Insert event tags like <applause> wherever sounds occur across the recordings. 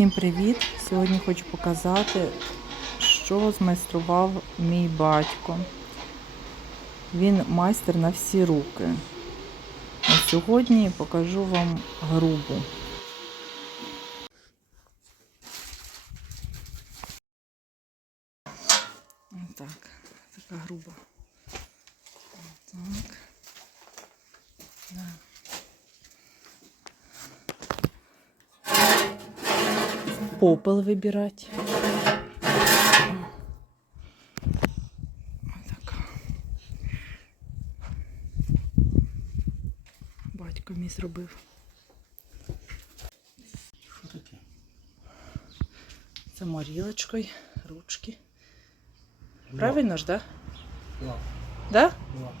Всім привіт! Сьогодні хочу показати, що змайстрував мій батько. Він майстер на всі руки. А сьогодні покажу вам грубу. Так, така груба. Так. Попел вибирати. Так. Батько мій зробив. Що таке? Це морілочкою, ручки. Правильно ж, да? Лап, Да? лап.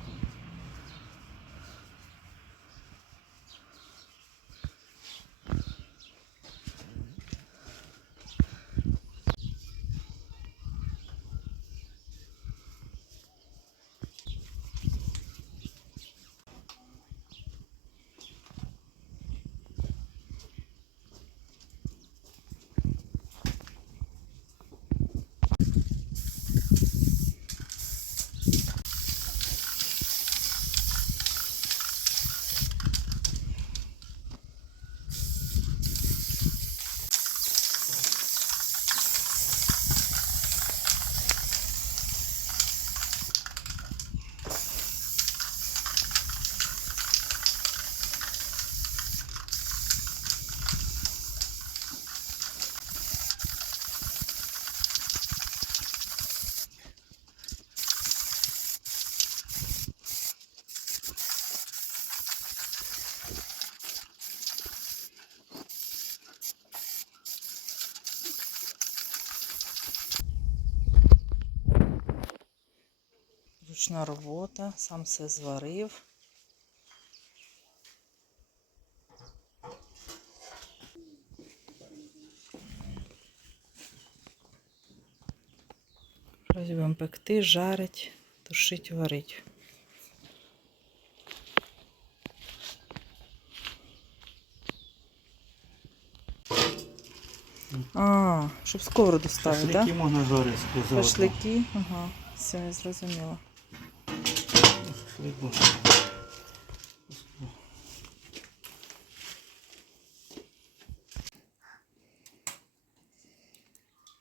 Ручна робота, сам все зварив. Будемо пекти, жарить, тушить, варить. А, щоб сковороду ставити, так? Шашлики можна жарити сказати. Шашлики, ага, все, я зрозуміла. Можна.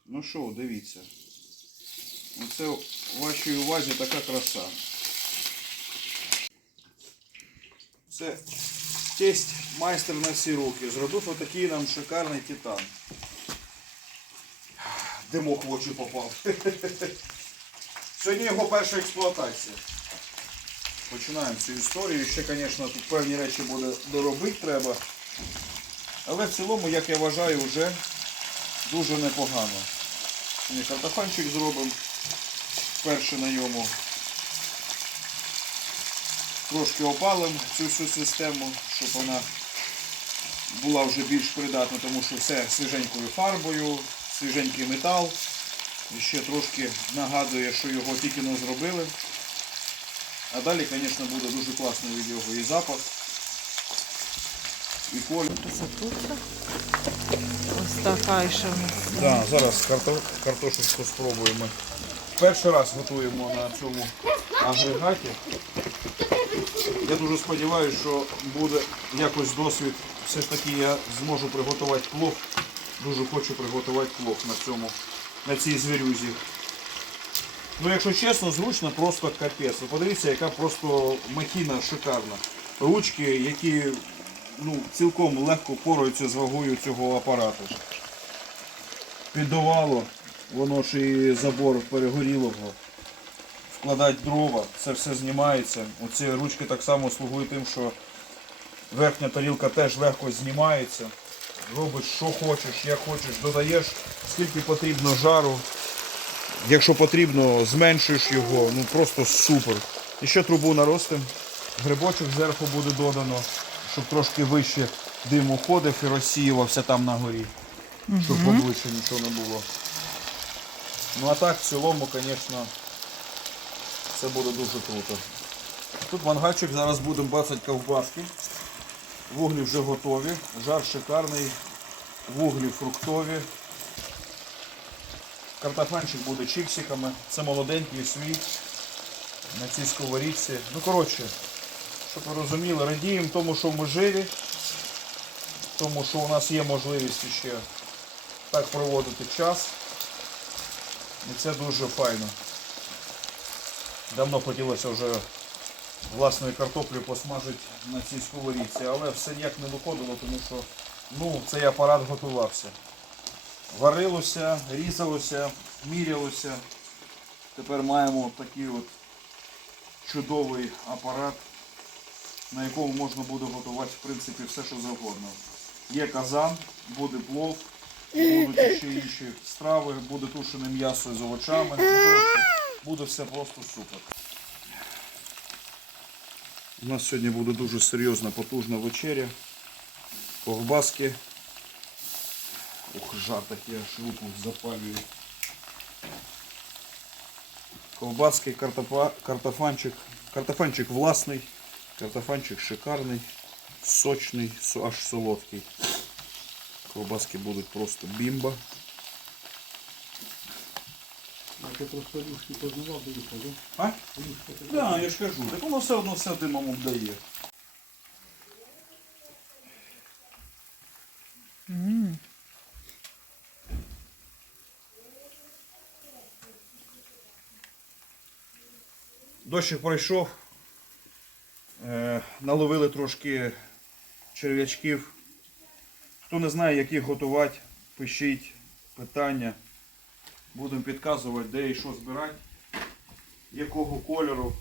Ну що, дивіться. Оце у вашій увазі така краса. Це тесть майстер на всі руки. Зробив отакий нам шикарний титан. Димок в очі попав. <laughs> Сьогодні його перша експлуатація. Починаємо цю історію. Ще, звісно, тут певні речі буде доробити треба. Але в цілому, як я вважаю, вже дуже непогано. Ми картофанчик зробимо перше на ньому. Трошки опалимо цю всю систему, щоб вона була вже більш придатна, тому що все свіженькою фарбою, свіженький метал. І ще трошки нагадує, що його тільки не зробили. А далі, звісно, буде дуже класний від його і запах, і колір. Ось така ще в нас. Да, зараз карто... картошечку спробуємо. Перший раз готуємо на цьому агрегаті. Я дуже сподіваюся, що буде якось досвід. Все ж таки я зможу приготувати плов. Дуже хочу приготувати плов на цьому, на цій звірюзі. Ну, якщо чесно, зручно, просто капець. Ви подивіться, яка просто махіна шикарна. Ручки, які ну, цілком легко пораються з вагою цього апарату піддувало, воно ж і забор перегорілого. Вкладати дрова, це все знімається. Оці ручки так само слугують тим, що верхня тарілка теж легко знімається. Робиш що хочеш, як хочеш, додаєш скільки потрібно жару. Якщо потрібно, зменшуєш його, ну просто супер. І ще трубу наростимо. Грибочок зверху буде додано, щоб трошки вище дим уходив і розсіювався там на горі щоб поближче нічого не було. Ну а так в цілому, звісно, це буде дуже круто. Тут мангальчик, зараз будемо бацати ковбаски. Вуглі вже готові, жар шикарний. вуглі фруктові. Картофанчик буде чипсиками. Це молоденький свій на цій сковорідці. Ну, коротше, щоб ви розуміли, радіємо тому, що ми живі, тому що у нас є можливість ще так проводити час. І це дуже файно. Давно хотілося вже власної картоплі посмажити на цій сковорідці, але все ніяк не виходило, тому що ну, цей апарат готувався. Варилося, різалося, мірялося. Тепер маємо такий от чудовий апарат, на якому можна буде готувати в принципі все, що завгодно. Є казан, буде плов, будуть ще інші страви, буде тушене м'ясо з овочами. Буде все просто супер. У нас сьогодні буде дуже серйозна, потужна вечеря. Ковбаски. Ох, жар такий аж руку запалює. Ковбаски, картофа, картофанчик. Картофанчик власний. Картофанчик шикарний, сочний, аж солодкий. Ковбаски будуть просто бімба. А ти просто юшки познавав, дивися, да? А? Так, да, я ж кажу. Так воно все одно все димом обдає. Дощик пройшов. Е, наловили трошки черв'ячків. Хто не знає, як їх готувати, пишіть питання. Будемо підказувати, де і що збирати, якого кольору,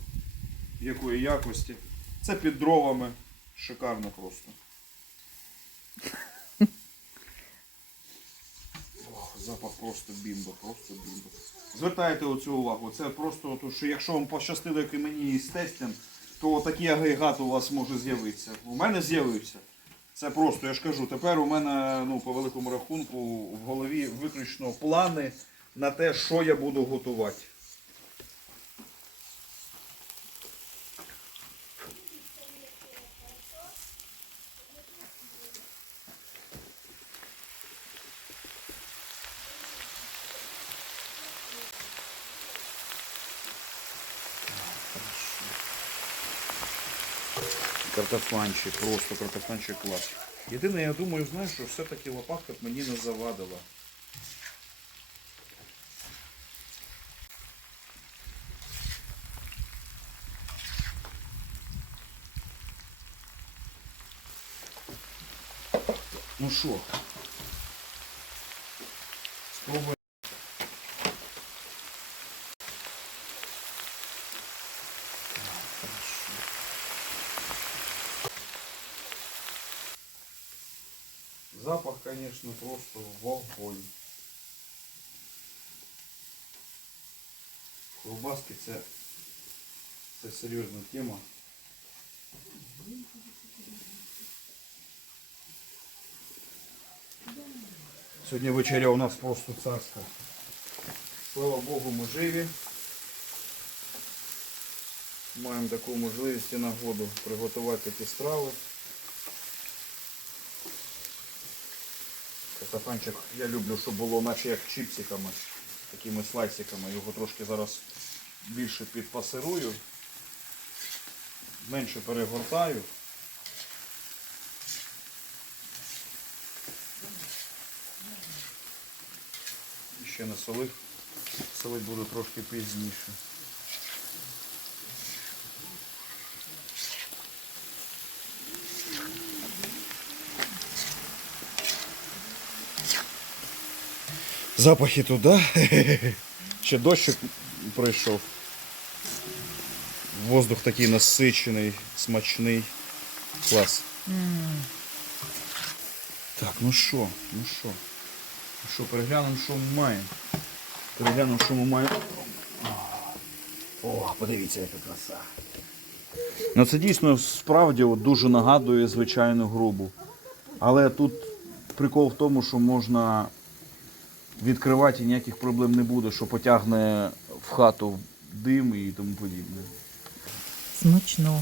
якої якості. Це під дровами. Шикарно просто. Ох, запах просто бімба, просто бімба. Звертайте оцю увагу. Це просто, то, що якщо вам пощастило, як і мені з тестем, то такий агрегат у вас може з'явитися. У мене з'явився. Це просто, я ж кажу, тепер у мене ну, по великому рахунку в голові виключно плани на те, що я буду готувати. Картофанчик, просто картофанчик клас. Єдине, я думаю, знаєш, що все-таки лопатка б мені не завадила. Ну що? Спробуємо. Запах, конечно, просто вогонь. Колбаски це, це серйозна тема. Сьогодні вечеря у нас просто царська. Слава Богу, ми живі. Маємо таку можливість і нагоду приготувати такі страви. Картофанчик я люблю, щоб було наче як чипсиками, такими слайсиками. Його трошки зараз більше підпасирую, менше перегортаю. І ще не солив. Солить буду трошки пізніше. Запахи туди. <laughs> Ще дощик пройшов. Воздух такий насичений, смачний. Клас. Так, ну що, ну що? Ну що, переглянемо, що ми маємо. Переглянемо, що ми маємо. О, подивіться, яка краса. Ну це дійсно справді от, дуже нагадує звичайну грубу. Але тут прикол в тому, що можна відкривати і ніяких проблем не буде, що потягне в хату дим і тому подібне. Смачного.